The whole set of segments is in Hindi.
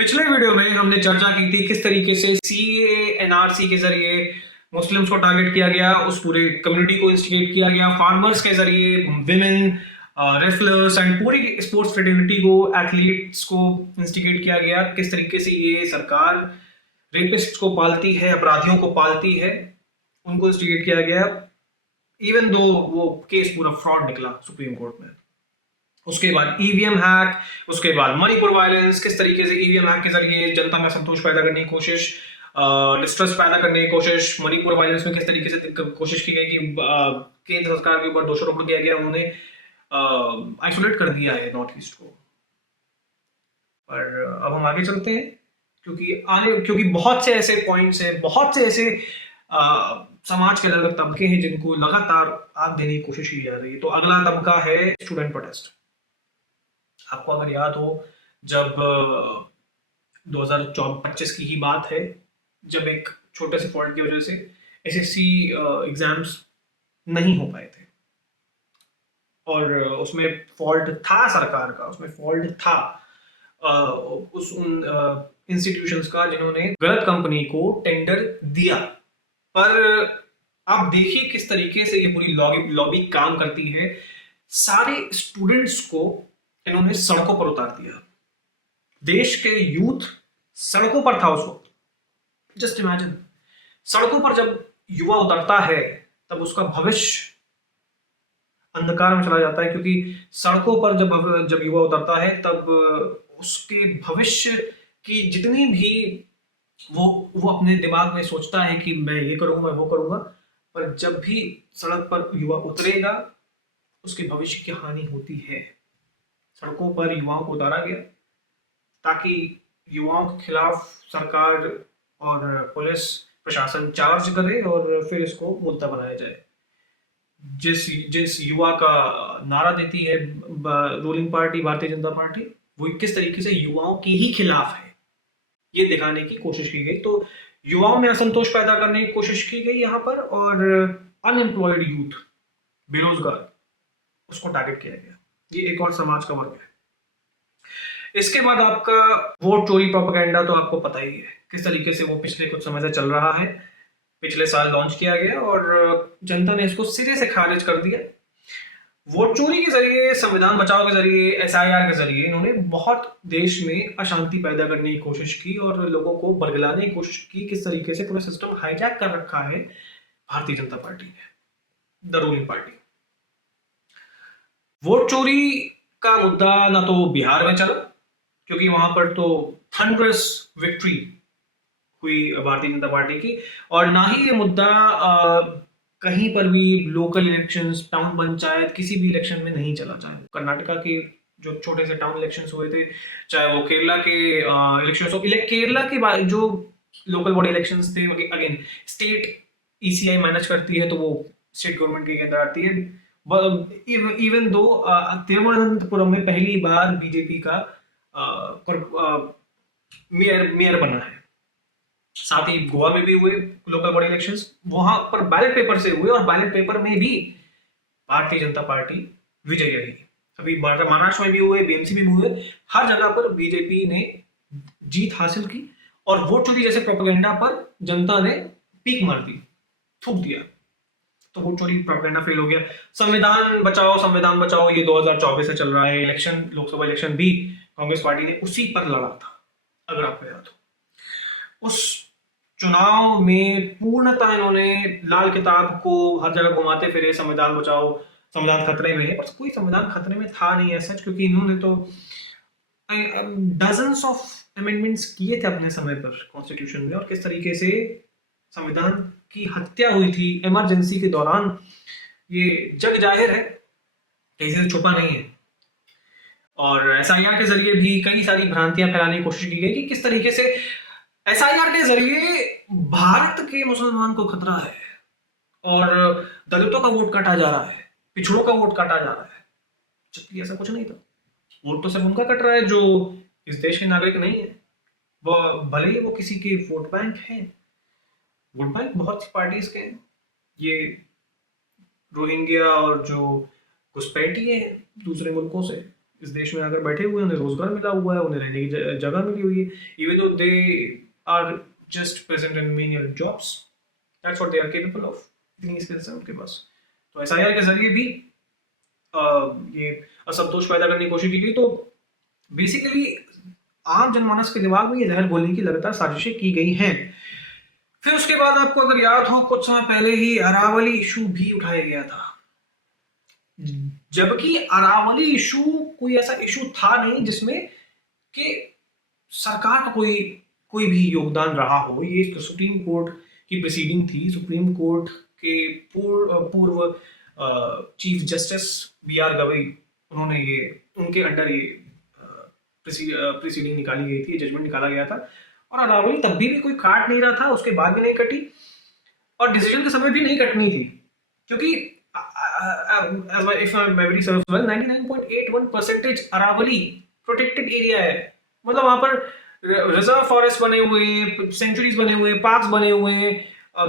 पिछले वीडियो में हमने चर्चा की थी किस तरीके से सीएए एनआरसी के जरिए मुस्लिम्स को टारगेट किया गया, उस पूरे कम्युनिटी को इंस्टिगेट किया गया, फार्मर्स के जरिए विमेन, रेसलर्स एंड पूरी स्पोर्ट्स फ्रेटर्निटी को, एथलीट्स को इंस्टिगेट किया गया। किस तरीके से ये सरकार रेपिस्ट को पालती है, अपराधियों को पालती है, उनको इंस्टिगेट किया गया। इवन दो वो केस पूरा फ्रॉड निकला सुप्रीम कोर्ट में। उसके बाद ईवीएम हैक, उसके बाद मणिपुर वायलेंस, किस तरीके से ईवीएम हैक के जरिए जनता में असंतोष पैदा करने की कोशिश, डिस्ट्रेस पैदा करने की कोशिश। मणिपुर वायलेंस में किस तरीके से कोशिश की गई कि केंद्र सरकार के ऊपर दोषारोपण किया गया, उन्होंने आइसोलेट कर दिया है नॉर्थ ईस्ट को। पर अब हम आगे चलते हैं क्योंकि बहुत से ऐसे पॉइंट्स हैं, बहुत से ऐसे समाज के अलग अलग तबके हैं जिनको लगातार आग देने की कोशिश की जा रही है। तो अगला तबका है स्टूडेंट प्रोटेस्ट। आपको अगर याद हो, जब 2025 की ही बात है, जब एक छोटे से फॉल्ट की वजह से एसएससी एग्जाम्स नहीं हो पाए थे और उसमें फॉल्ट था सरकार का, उसमें फॉल्ट था उन इंस्टीट्यूशंस का जिन्होंने गलत कंपनी को टेंडर दिया। पर आप देखिए किस तरीके से ये पूरी लॉबी काम करती है। सारे स्टूडेंट्स को इन्होंने सड़कों पर उतार दिया। देश के यूथ सड़कों पर था उस वक्त। जस्ट इमेजिन, सड़कों पर जब युवा उतरता है तब उसका भविष्य अंधकार में चला जाता है, क्योंकि सड़कों पर जब युवा उतरता है तब उसके भविष्य की जितनी भी वो अपने दिमाग में सोचता है कि मैं ये करूंगा, मैं वो करूंगा, पर जब भी सड़क पर युवा उतरेगा उसके भविष्य की हानि होती है। सड़कों पर युवाओं को उतारा गया ताकि युवाओं के खिलाफ सरकार और पुलिस प्रशासन चार्ज करे और फिर इसको मुद्दा बनाया जाए। जिस युवा का नारा देती है ruling party Bharatiya Janata party, वो किस तरीके से युवाओं के ही खिलाफ है ये दिखाने की कोशिश की गई। तो युवाओं में असंतोष पैदा करने की कोशिश की गई यहाँ पर, और अनएम्प्लॉयड यूथ, बेरोजगार, उसको टारगेट किया गया। ये एक और समाज का वर्ग है। इसके बाद आपका वोट चोरी प्रोपेगेंडा तो आपको पता ही है किस तरीके से वो पिछले कुछ समय से चल रहा है। पिछले साल लॉन्च किया गया और जनता ने इसको सिरे से खारिज कर दिया। वोट चोरी के जरिए, संविधान बचाओ के जरिए, एसआईआर के जरिए इन्होंने बहुत देश में अशांति पैदा करने की कोशिश की और लोगों को बरगलाने की कोशिश की। किस तरीके से पूरा सिस्टम हाईजैक कर रखा है भारतीय जनता पार्टी ने, द रूलिंग पार्टी। वोट चोरी का मुद्दा ना तो बिहार में चला, क्योंकि वहां पर तो थंडरस विक्ट्री हुई भारतीय जनता पार्टी की, और ना ही ये मुद्दा कहीं पर भी लोकल इलेक्शंस, टाउन पंचायत, किसी भी इलेक्शन में नहीं चला। चाहे कर्नाटका के जो छोटे से टाउन इलेक्शंस हुए थे, चाहे वो केरला के इलेक्शंस हो, केरला के जो लोकल बॉडी इलेक्शंस थे, अगेन स्टेट ईसीआई मैनेज करती है तो वो स्टेट गवर्नमेंट के अंदर आती है। इवन दो तिरुवनंतपुरम में पहली बार बीजेपी का मेयर बना है, साथ ही गोवा में भी हुए लोकल बॉडी इलेक्शंस, वहां पर बैलेट पेपर से हुए और बैलेट पेपर में भी भारतीय जनता पार्टी विजयी रही। अभी महाराष्ट्र में भी हुए, बीएमसी में भी हुए, हर जगह पर बीजेपी ने जीत हासिल की। और वोट चोरी जैसे प्रोपेगेंडा पर जनता ने पीक मार दी, थूक दिया, तो वोट चोरी प्रोपेगेंडा फेल हो गया। संविधान बचाओ ये 2024 से चल रहा है। इलेक्शन, लोकसभा इलेक्शन भी कांग्रेस पार्टी ने उसी पर लड़ा था, अगर आपको याद हो। उस चुनाव में पूर्णतः इन्होंने लाल किताब को हर जगह घुमाते फिरे, संविधान बचाओ, संविधान खतरे में है, और कोई संविधान खतरे में था नहीं ऐसा, क्योंकि इन्होंने तो डजन्स ऑफ अमेंडमेंट्स किए थे अपने समय पर कॉन्स्टिट्यूशन में, और किस तरीके से संविधान की हत्या हुई थी इमरजेंसी के दौरान, ये जग जाहिर है, किसी से छुपा नहीं है। और एसआईआर के जरिए भी कई सारी भ्रांतियां फैलाने की कोशिश की गई कि किस तरीके से एसआईआर के जरिए भारत के मुसलमान को खतरा है और दलितों का वोट काटा जा रहा है, पिछड़ों का वोट काटा जा रहा है, जबकि ऐसा कुछ नहीं था। वोट तो सिर्फ उनका कट रहा है जो इस देश के नागरिक नहीं है, वो भले ही वो किसी के वोट बैंक हैं। वोट बैंक बहुत सी पार्टीज के हैं, ये रोहिंग्या और जो घुसपैठी है दूसरे मुल्कों से, इस देश में आकर बैठे हुए हैं, उन्हें रोजगार मिला हुआ है, उन्हें रहने की जगह मिली हुई है, even though they are just present in menial jobs, that's what they are capable of. इतनी स्किल्स है उनके पास। तो एसआईआर के जरिए भी ये असंतोष पैदा करने की कोशिश की गई। तो बेसिकली आम जनमानस के दिमाग में ये जहर घोलने की लगातार साजिशें की गई हैं। फिर उसके बाद आपको अगर याद हो, कुछ समय पहले ही अरावली इशू भी उठाया गया था, जबकि अरावली इशू कोई ऐसा इशू था नहीं जिसमें कि सरकार का कोई भी योगदान रहा हो। ये तो सुप्रीम कोर्ट की प्रोसीडिंग थी। सुप्रीम कोर्ट के पूर्व Chief Justice B R Gavai, उन्होंने ये उनके अंडर ये प्रोसीडिंग निकाली गई थी, जजमेंट निकाला गया था। और अरावली तब भी कोई काट नहीं रहा था, उसके बाद भी नहीं कटी, और डिसीजन के समय भी नहीं कटनी थी, क्योंकि if my memory serves well, 99.81% Aravalli protected area है। मतलब वहां पर रिजर्व फॉरेस्ट बने हुए हैं, सेंचुरीज बने हुए हैं, पार्क्स बने हुए हैं,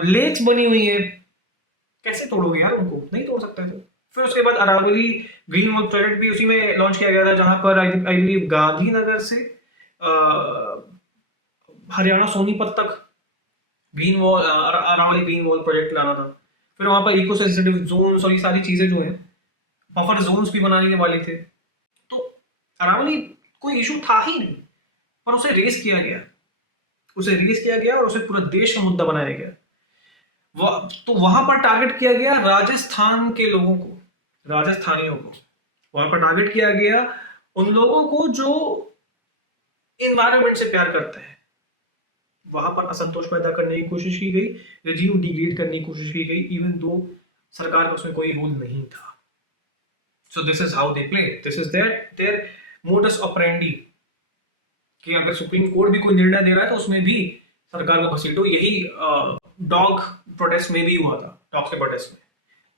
लेक्स बनी हुई है। कैसे तोड़ोगे यार उनको? नहीं तोड़ सकते थे। फिर उसके बाद अरावली ग्रीन वॉल प्रोजेक्ट भी उसी में लॉन्च किया गया था, जहां पर आई बिलीव गांधीनगर से हरियाणा सोनीपत तक green wall, Aravalli green wall project लाना था। फिर वहां पर इको सेंसिटिव जोन्स और ये सारी चीजें जो है, बफर जोन्स भी बनाने वाले थे। तो अरावली कोई इशू था ही नहीं, पर उसे रेस किया गया और उसे पूरा देश का मुद्दा बनाया गया। तो वहां पर टारगेट किया गया राजस्थान के लोगों को, राजस्थानियों को। वहां पर टारगेट किया गया उन लोगों को जो एनवायरनमेंट से प्यार करते हैं। वहां पर असंतोष पैदा करने की कोशिश की गई, रिजीम डिग्रेड करने की कोशिश की गई, इवन दो सरकार का उसमें कोई रोल नहीं था। So this is how they play, this is their modus operandi, कि अगर सुप्रीम कोर्ट भी कोई निर्णय दे रहा है तो उसमें भी सरकार को घसीटो। यही डॉग प्रोटेस्ट में भी हुआ था, डॉग के प्रोटेस्ट में,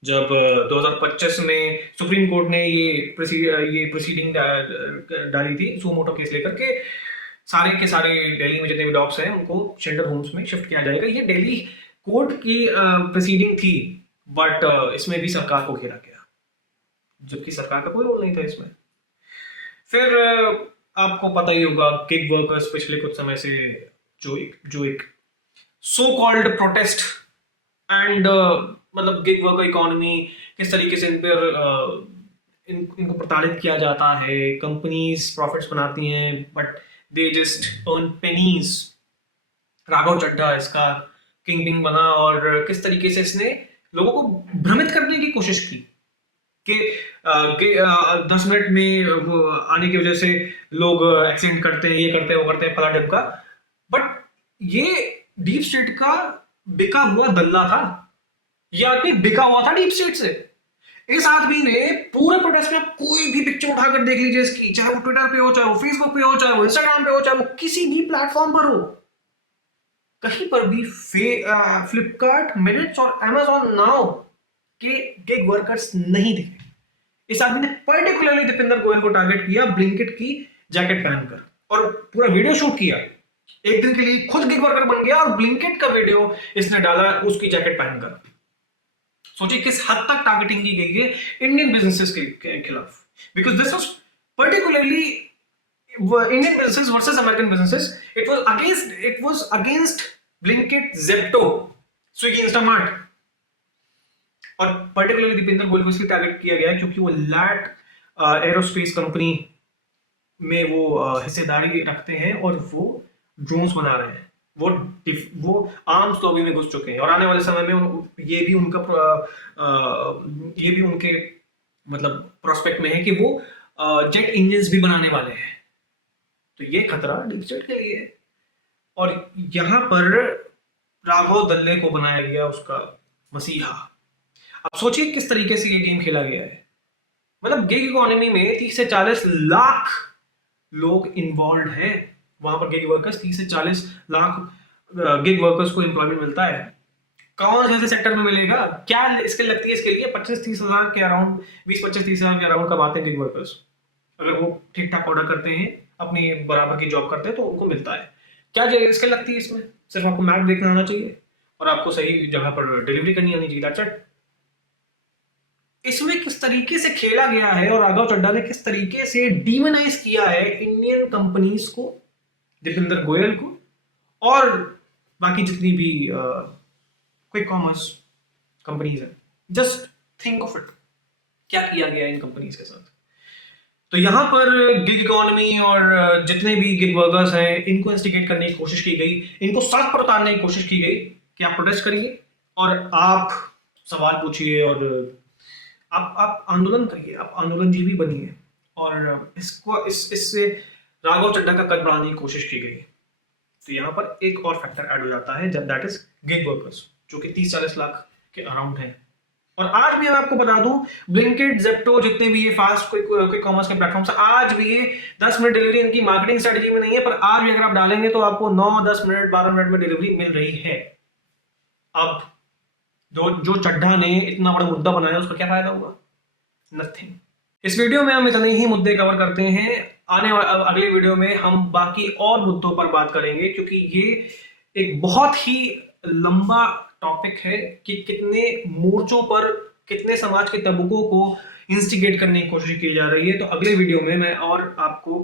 जब 2025 में सुप्रीम कोर्ट ने ये प्रोसीडिंग डाली थी सू मोटो केस लेकर के, सारे के सारे दिल्ली में जितने भी डॉग्स हैं उनको शेल्टर होम्स में शिफ्ट किया जाएगा। ये दिल्ली कोर्ट की प्रोसीडिंग थी, बट इसमें भी सरकार को घेरा गया, जबकि सरकार का कोई रोल नहीं था इसमें। फिर आपको पता ही होगा गिग वर्कर्स पिछले कुछ समय से जो एक सो कॉल्ड प्रोटेस्ट एंड मतलब गिग वर्कर इकोनॉमी, किस तरीके से इन पर इनको प्रताड़ित किया जाता है। कंपनीज प्रॉफिट्स बनाती हैं but they just earn pennies. Raghav Chadha इसका किंग बना, और किस तरीके से इसने लोगों को भ्रमित करने की कोशिश की कि 10 मिनट में आने की वजह से लोग एक्सीडेंट करते हैं, ये करते हैं, वो करते हैं, फला ढिमका। बट ये डीप स्टेट का बिका हुआ दल्ला था। ये आदमी बिका हुआ था डीप स्टेट से। इस आदमी ने पूरे प्रोटेस्ट में कोई भी पिक्चर उठाकर देख लीजिए इसकी, चाहे वो ट्विटर पे हो, चाहे वो फेसबुक पे हो, चाहे वो इंस्टाग्राम पे हो, चाहे वो किसी भी प्लेटफॉर्म पर हो, कहीं पर भी फ्लिपकार्ट, मिनट्स और अमेजॉन नाउ के गिग वर्कर्स नहीं दिखे। इस आदमी ने पर्टिकुलरली दीपिंदर गोयल को टारगेट किया, ब्लिंकिट की जैकेट पहनकर, और पूरा वीडियो शूट किया। एक दिन के लिए खुद गिग वर्कर बन गया और ब्लिंकिट का वीडियो इसने डाला उसकी जैकेट पहनकर। सोचिए किस हद तक टारगेटिंग की गई है इंडियन बिजनेसेस के खिलाफ, because this was particularly Indian businesses versus American businesses. It was against Blinkit, Zepto, Swiggy, Instamart, और पर्टिकुलरली दीपिंदर गोयल को इसलिए टारगेट किया गया क्योंकि वो लैट एरोस्पेस कंपनी में वो हिस्सेदारी रखते हैं और वो ड्रोन्स बना रहे हैं। वो आर्म्स लॉबी में घुस चुके हैं, और आने वाले समय में ये भी उनके मतलब प्रोस्पेक्ट में है कि वो जेट इंजन्स भी बनाने वाले हैं। तो ये खतरा डीप स्टेट के लिए है। और यहां पर राघव दल्ले को बनाया गया उसका मसीहा। अब सोचिए किस तरीके से ये गेम खेला गया है। मतलब गिग इकोनॉमी में 30 से 40 लाख लोग इन्वॉल्व हैं। वहां पर गिग वर्कर्स, 30 से 40 लाख गिग वर्कर्स को एम्प्लॉयमेंट मिलता है। कौन से सेक्टर में मिलेगा, क्या स्किल लगती है इसके लिए? 25-30 हजार के अराउंड, 20-25-30 हजार के अराउंड कमाते हैं गिग वर्कर्स। अगर वो ठीक ठाक ऑर्डर करते हैं, अपनी बराबर की जॉब करते हैं, तो उनको मिलता है। क्या स्किल लगती है इसमें? सिर्फ आपको मैप देखना आना चाहिए और आपको सही जगह पर डिलीवरी करनी आनी चाहिए, दैट्स इट। इसमें किस तरीके से खेला गया है और राघव चड्ढा ने किस तरीके से डीमोनाइज किया है इंडियन कंपनीज को, दीपेंद्र गोयल को और बाकी जितनी भी क्विक कॉमर्स कंपनीज है। जस्ट थिंक ऑफ इट, क्या किया गया इन कंपनीज के साथ। तो यहाँ पर गिग इकोनॉमी और जितने भी गिग वर्कर्स हैं इनको इंस्टिगेट करने की कोशिश की गई, इनको सड़क पर उतारने की कोशिश की गई कि आप प्रोटेस्ट करिए और आप सवाल पूछिए और आप आंदोलन करिए, आप आंदोलनजीवी बनिए। और इसको इससे राघव चड्ढा का कद बढ़ाने की कोशिश की गई। तो यहाँ पर एक और फैक्टर ऐड हो जाता है जब दैट इज गिग वर्कर्स, जो कि 30-40 लाख के अराउंड है। और आज भी मैं आपको बता दूं, ब्लिंकिट, ज़ेप्टो, जितने भी ये फास्ट क्विक कॉमर्स के प्लेटफॉर्म्स, आज भी ये 10 मिनट डिलीवरी इनकी मार्केटिंग स्ट्रेटजी में नहीं है, पर आज भी अगर आप डालेंगे तो आपको 9-10 मिनट 12 मिनट में डिलीवरी मिल रही है। अब जो चड्ढा ने इतना बड़ा मुद्दा बनाया उसका क्या फायदा हुआ? नथिंग। इस वीडियो में हम इतने ही मुद्दे कवर करते हैं। आने वाले अगले वीडियो में हम बाकी और मुद्दों पर बात करेंगे, क्योंकि ये एक बहुत ही लंबा टॉपिक है कि कितने मोर्चों पर कितने समाज के तबकों को इंस्टिगेट करने की कोशिश की जा रही है। तो अगले वीडियो में मैं और आपको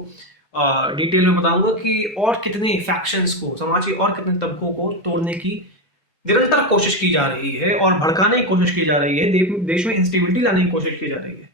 डिटेल में बताऊंगा कि और कितने फैक्शंस को, समाज के और कितने तबकों को तोड़ने की निरंतर कोशिश की जा रही है और भड़काने की कोशिश की जा रही है, देश में इंस्टेबिलिटी लाने की कोशिश की जा रही है।